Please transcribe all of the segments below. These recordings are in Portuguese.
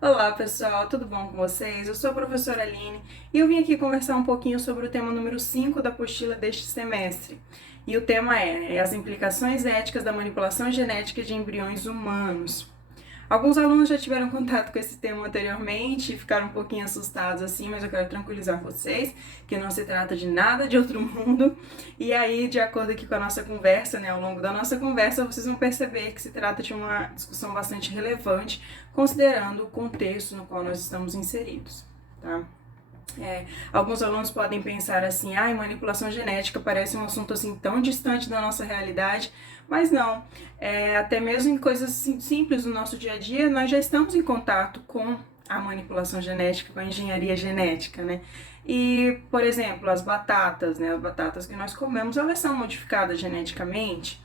Olá pessoal, tudo bom com vocês? Eu sou a professora Aline e eu vim aqui conversar um pouquinho sobre o tema número 5 da apostila deste semestre. E o tema é as implicações éticas da manipulação genética de embriões humanos. Alguns alunos já tiveram contato com esse tema anteriormente e ficaram um pouquinho assustados assim, mas eu quero tranquilizar vocês que não se trata de nada de outro mundo. E aí, de acordo aqui com a nossa conversa, ao longo da nossa conversa, vocês vão perceber que se trata de uma discussão bastante relevante, considerando o contexto no qual nós estamos inseridos, tá? Alguns alunos podem pensar assim, manipulação genética parece um assunto assim tão distante da nossa realidade, mas não. Até mesmo em coisas simples no nosso dia a dia, nós já estamos em contato com a manipulação genética, com a engenharia genética, né? E, por exemplo, as batatas, né? As batatas que nós comemos, elas são modificadas geneticamente.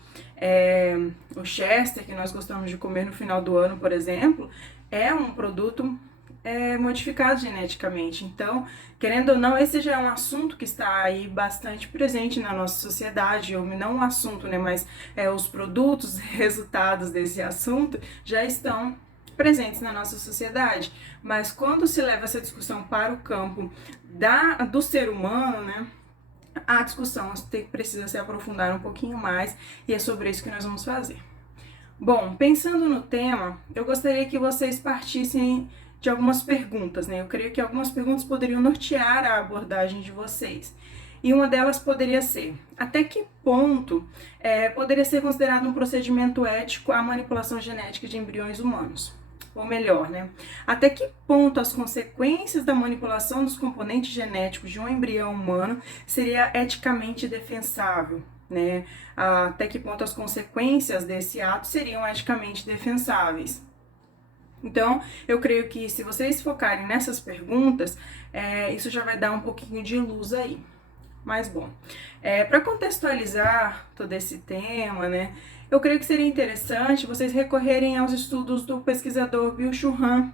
O Chester, que nós gostamos de comer no final do ano, por exemplo, é um produto modificado geneticamente. Então, querendo ou não, esse já é um assunto que está aí bastante presente na nossa sociedade, ou não um assunto, né, mas os produtos, resultados desse assunto já estão presentes na nossa sociedade. Mas quando se leva essa discussão para o campo do ser humano, né, a discussão precisa se aprofundar um pouquinho mais, e é sobre isso que nós vamos fazer. Bom, pensando no tema, eu gostaria que vocês partissem de algumas perguntas, né? Eu creio que algumas perguntas poderiam nortear a abordagem de vocês. E uma delas poderia ser: até que ponto poderia ser considerado um procedimento ético a manipulação genética de embriões humanos? Ou melhor, né? Até que ponto as consequências da manipulação dos componentes genéticos de um embrião humano seria eticamente defensável? Né? Até que ponto as consequências desse ato seriam eticamente defensáveis. Então, eu creio que se vocês focarem nessas perguntas, isso já vai dar um pouquinho de luz aí. Mas bom, para contextualizar todo esse tema, né, eu creio que seria interessante vocês recorrerem aos estudos do pesquisador Byung-Chul Han,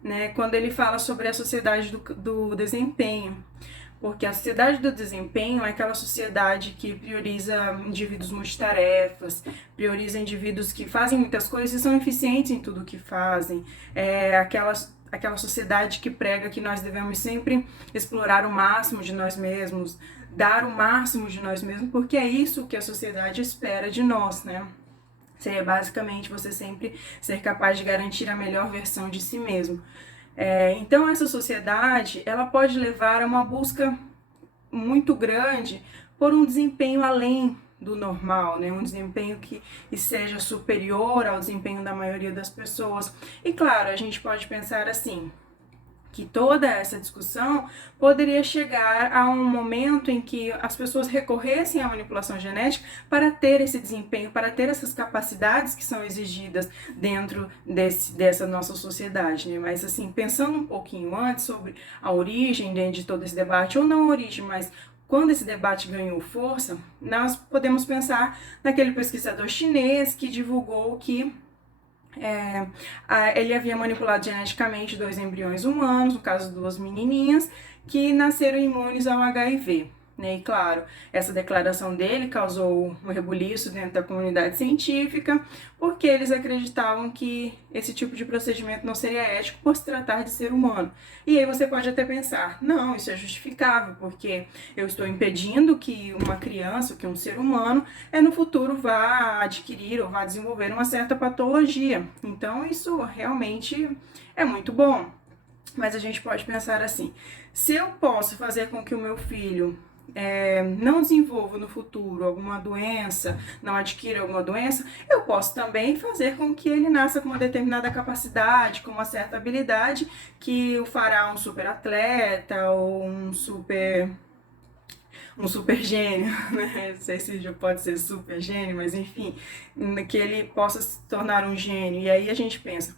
né, quando ele fala sobre a sociedade do desempenho. Porque a sociedade do desempenho é aquela sociedade que prioriza indivíduos multitarefas, prioriza indivíduos que fazem muitas coisas e são eficientes em tudo que fazem. É aquela sociedade que prega que nós devemos sempre explorar o máximo de nós mesmos, dar o máximo de nós mesmos, porque é isso que a sociedade espera de nós, né? Seria basicamente você sempre ser capaz de garantir a melhor versão de si mesmo. Então essa sociedade, ela pode levar a uma busca muito grande por um desempenho além do normal, né? Um desempenho que seja superior ao desempenho da maioria das pessoas. E claro, a gente pode pensar assim, que toda essa discussão poderia chegar a um momento em que as pessoas recorressem à manipulação genética para ter esse desempenho, para ter essas capacidades que são exigidas dentro dessa nossa sociedade, né? Mas assim, pensando um pouquinho antes sobre a origem de todo esse debate, ou não a origem, mas quando esse debate ganhou força, nós podemos pensar naquele pesquisador chinês que divulgou que ele havia manipulado geneticamente 2 embriões humanos, no caso 2 menininhas, que nasceram imunes ao HIV. Né? E claro, essa declaração dele causou um rebuliço dentro da comunidade científica, porque eles acreditavam que esse tipo de procedimento não seria ético por se tratar de ser humano. E aí você pode até pensar, não, isso é justificável, porque eu estou impedindo que uma criança, que um ser humano, no futuro vá adquirir ou vá desenvolver uma certa patologia. Então isso realmente é muito bom. Mas a gente pode pensar assim, se eu posso fazer com que o meu filho não desenvolva no futuro alguma doença, não adquira alguma doença, eu posso também fazer com que ele nasça com uma determinada capacidade, com uma certa habilidade, que o fará um super atleta ou um super gênio, né? Não sei se já pode ser super gênio, mas enfim, que ele possa se tornar um gênio. E aí a gente pensa,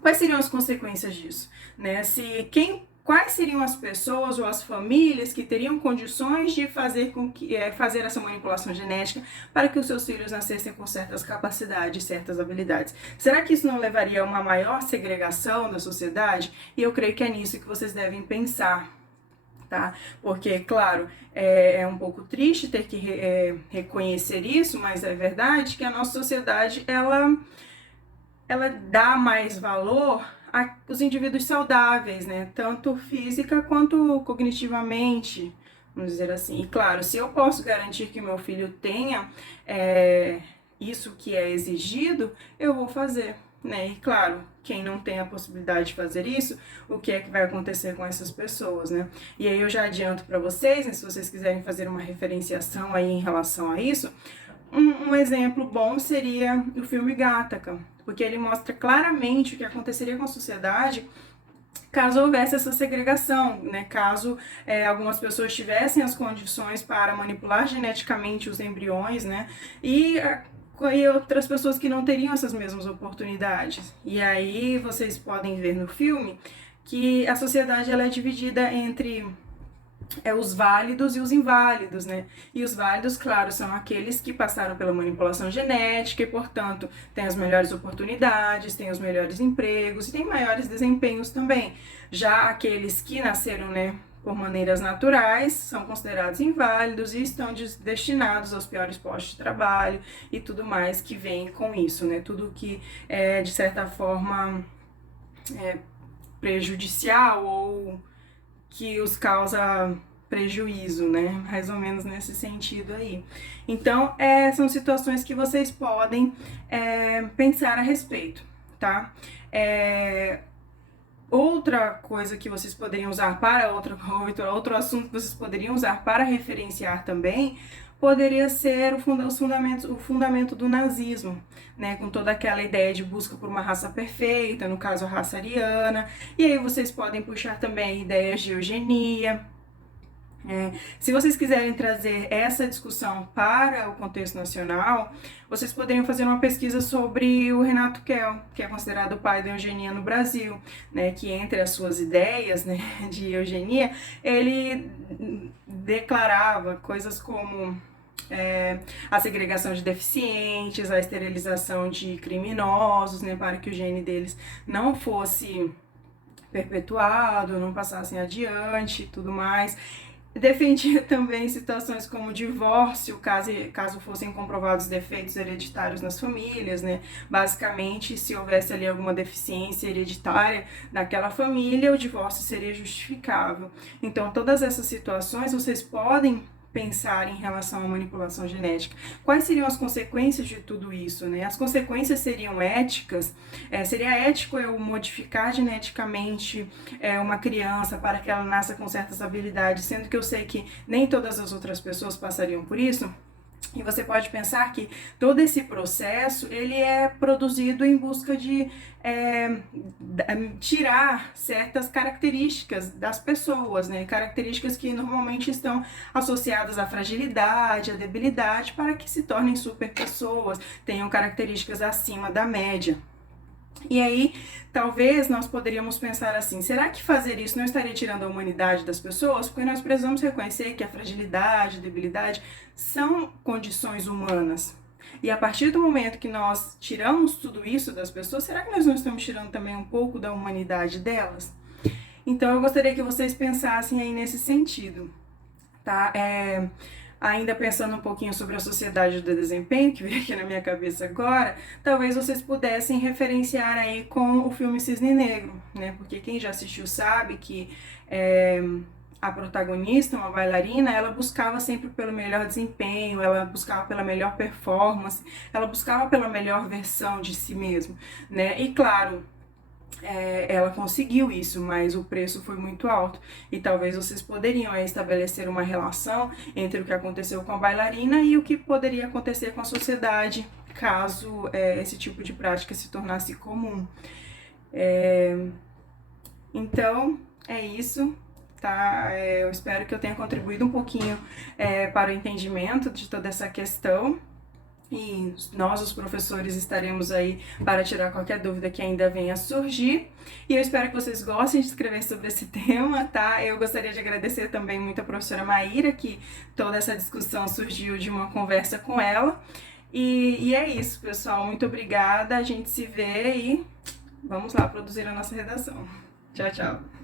quais seriam as consequências disso? Né? Quais seriam as pessoas ou as famílias que teriam condições de fazer essa manipulação genética para que os seus filhos nascessem com certas capacidades, certas habilidades? Será que isso não levaria a uma maior segregação da sociedade? E eu creio que é nisso que vocês devem pensar. Tá? Porque, claro, é um pouco triste ter que reconhecer isso, mas é verdade que a nossa sociedade, ela dá mais valor os indivíduos saudáveis, né? Tanto física quanto cognitivamente, vamos dizer assim. E claro, se eu posso garantir que meu filho tenha isso que é exigido, eu vou fazer, né? E claro, quem não tem a possibilidade de fazer isso, o que é que vai acontecer com essas pessoas, né? E aí eu já adianto para vocês, né, se vocês quiserem fazer uma referenciação aí em relação a isso, um exemplo bom seria o filme Gattaca, porque ele mostra claramente o que aconteceria com a sociedade caso houvesse essa segregação, né? Caso algumas pessoas tivessem as condições para manipular geneticamente os embriões, né? E outras pessoas que não teriam essas mesmas oportunidades. E aí vocês podem ver no filme que a sociedade ela é dividida entre os válidos e os inválidos, né? E os válidos, claro, são aqueles que passaram pela manipulação genética e, portanto, têm as melhores oportunidades, têm os melhores empregos e têm maiores desempenhos também. Já aqueles que nasceram, né, por maneiras naturais, são considerados inválidos e estão destinados aos piores postos de trabalho e tudo mais que vem com isso, né? Tudo que é, de certa forma, prejudicial ou que os causa prejuízo, né? Mais ou menos nesse sentido aí. Então, são situações que vocês podem pensar a respeito, tá? Outra coisa que vocês poderiam usar para outro assunto que vocês poderiam usar para referenciar também poderia ser o fundamento do nazismo, né, com toda aquela ideia de busca por uma raça perfeita, no caso a raça ariana, e aí vocês podem puxar também ideias de eugenia. Se vocês quiserem trazer essa discussão para o contexto nacional, vocês poderiam fazer uma pesquisa sobre o Renato Kell, que é considerado o pai da eugenia no Brasil, né, que entre as suas ideias, né, de eugenia, ele declarava coisas como a segregação de deficientes, a esterilização de criminosos, né, para que o gene deles não fosse perpetuado, não passassem adiante e tudo mais. Defendia também situações como divórcio, caso fossem comprovados defeitos hereditários nas famílias, né? Basicamente, se houvesse ali alguma deficiência hereditária naquela família, o divórcio seria justificável. Então, todas essas situações vocês podem pensar em relação à manipulação genética. Quais seriam as consequências de tudo isso, né? As consequências seriam éticas. Seria ético eu modificar geneticamente uma criança para que ela nasça com certas habilidades, sendo que eu sei que nem todas as outras pessoas passariam por isso? E você pode pensar que todo esse processo ele é produzido em busca de tirar certas características das pessoas, né? Características que normalmente estão associadas à fragilidade, à debilidade, para que se tornem super pessoas, tenham características acima da média. E aí, talvez nós poderíamos pensar assim, será que fazer isso não estaria tirando a humanidade das pessoas? Porque nós precisamos reconhecer que a fragilidade, a debilidade são condições humanas. E a partir do momento que nós tiramos tudo isso das pessoas, será que nós não estamos tirando também um pouco da humanidade delas? Então eu gostaria que vocês pensassem aí nesse sentido, tá? Ainda pensando um pouquinho sobre a sociedade do desempenho, que veio aqui na minha cabeça agora, talvez vocês pudessem referenciar aí com o filme Cisne Negro, né? Porque quem já assistiu sabe que a protagonista, uma bailarina, ela buscava sempre pelo melhor desempenho, ela buscava pela melhor performance, ela buscava pela melhor versão de si mesma, né? E claro, ela conseguiu isso, mas o preço foi muito alto. E talvez vocês poderiam estabelecer uma relação entre o que aconteceu com a bailarina e o que poderia acontecer com a sociedade, caso esse tipo de prática se tornasse comum. Então, é isso. Tá? Eu espero que eu tenha contribuído um pouquinho para o entendimento de toda essa questão. E nós, os professores, estaremos aí para tirar qualquer dúvida que ainda venha a surgir. E eu espero que vocês gostem de escrever sobre esse tema, tá? Eu gostaria de agradecer também muito a professora Maíra, que toda essa discussão surgiu de uma conversa com ela. E é isso, pessoal. Muito obrigada. A gente se vê e vamos lá produzir a nossa redação. Tchau, tchau.